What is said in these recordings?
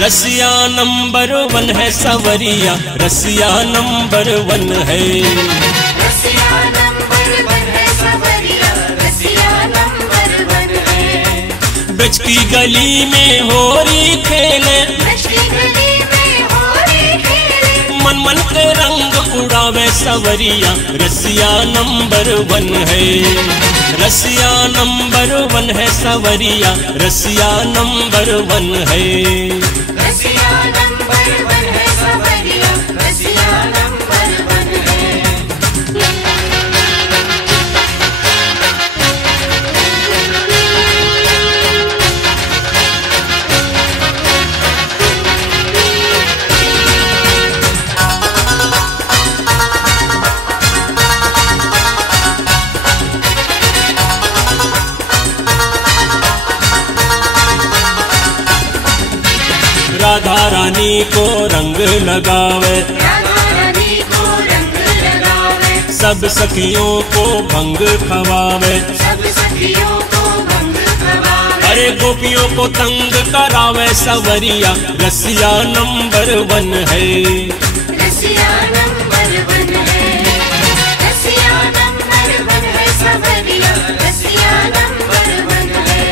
रसिया नंबर 1 है सवरिया, रसिया नंबर 1 है। रसिया नंबर 1 है सवरिया, रसिया नंबर 1 है। ब्रज की गली में होरी खेले, ब्रज की गली में होरी खेले। मन मन के रंग उड़ावे सवरिया, रसिया नंबर 1 है। रसिया नंबर 1 है सवरिया, रसिया नंबर 1 है। रसिया नंबर 1 है सवरिया, रसिया नंबर 1 है। राधा रानी को रंग लगावे, राधा रानी को रंग लगावे। सब सखियों को भंग खवावे, सब सखियों को भंग खवावे। अरे गोपियों को तंग करावे सवरिया, रसिया नंबर 1 है। रसिया नंबर 1 है। रसिया नंबर 1 है सवरिया, रसिया नंबर 1 है।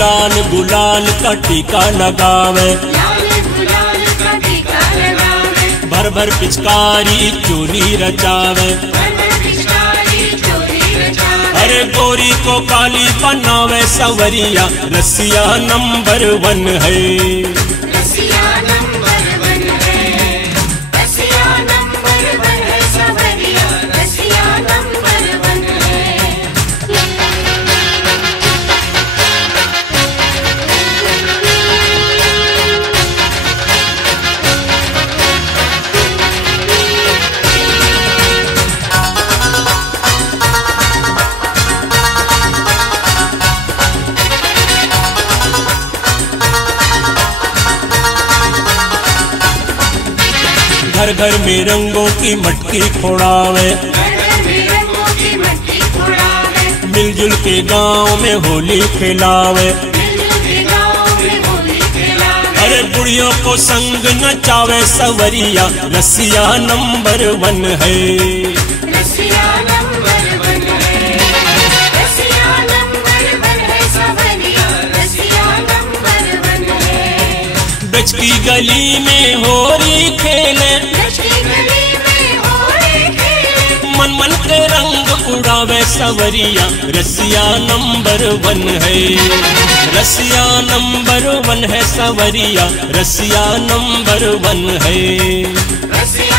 लाल गुलाल का टीका लगावे, लाल गुलाल का टीका लगावे। भर भर पिचकारी चोली रचावे, भर भर पिचकारी चोली रचावे। अरे गोरी को काली बनावे सवरिया, रसिया नंबर 1 है। रसिया नंबर 1 है। रसिया नंबर 1 है सवरिया, रसिया नंबर 1 है। घर घर में रंगों की मटकी फोड़ावे, घर घर में रंगों की मटकी फोड़ावे। मिलजुल के गांव में होली खिलावे, मिलजुल के गाँव में होली खेलावे। अरे बुढ़ियों को संग नचावे सवरिया, रसिया नंबर 1 है। रसिया नंबर 1 है। रसिया नंबर 1 है सवरिया, रसिया नंबर 1 है। ब्रज की गली में होरी खेले, ब्रज की गली में होली खेले। मन मन के रंग उड़ावे सवरिया, रसिया नंबर 1 है। रसिया नंबर 1 है सवरिया, रसिया नंबर 1 है। रसिया